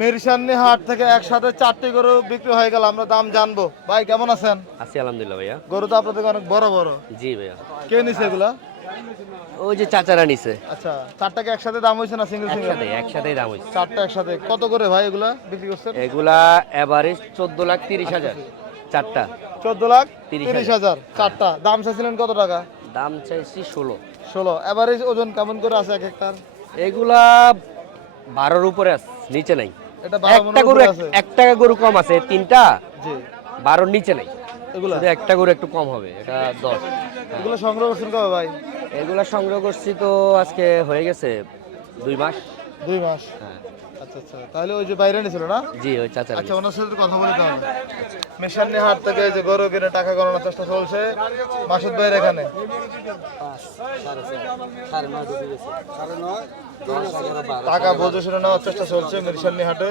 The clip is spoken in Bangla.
মিরসান্নি হাট থেকে একসাথে 4টি গরু বিক্রি হয়ে গেল, আমরা দাম জানবো। ভাই কেমন আছেন? আছি আলহামদুলিল্লাহ ভাইয়া। গরু তো আপনাদের অনেক বড় বড়। জি ভাইয়া। কে নিছে এগুলা? ওই যে চাচারা নিছে। আচ্ছা, 4টাকে একসাথে দাম হয়েছে না সিঙ্গেল সিঙ্গেল? একসাথেই দাম হইছে। 4টা একসাথে কত করে ভাই এগুলা বিক্রি করছেন? এগুলা এভারেজ 14,30,000 চারটা। 14,30,000 4টা। দাম চাইছিলেন কত টাকা? দাম চাইছি 16। 16। এভারেজ ওজন কেমন করে আছে এক একটার? এগুলা 12-র উপরে আছে, নিচে নাই। এটা 12 একটা মনের গরু উপরে আছে। একটা গরু কম আছে, তিনটা জি। 12-র নিচে নাই। এগুলা শুধু একটা গরু একটু কম হবে, এটা 10। এগুলো সংগ্রহ করছেন কবে ভাই? এগুলা সংগ্রহ করছি তো আজকে হয়ে গেছে 2 মাস। 2 মাস। হ্যাঁ আচ্ছা আচ্ছা, তাহলে ওই যে বাইরে নিছিল না? জি, ওই চাচারা আচ্ছা, নিছে। ওনার সাথে কথা বলে দাও। মিশানি হাট থেকে এই যে গরু কিনে টাকা গণনার চেষ্টা চলছে মাসুদ ভাইয়ের এখানে। টাকা বুঝে শুনে নেওয়ার চেষ্টা চলছে মিরসান্নি হাটে।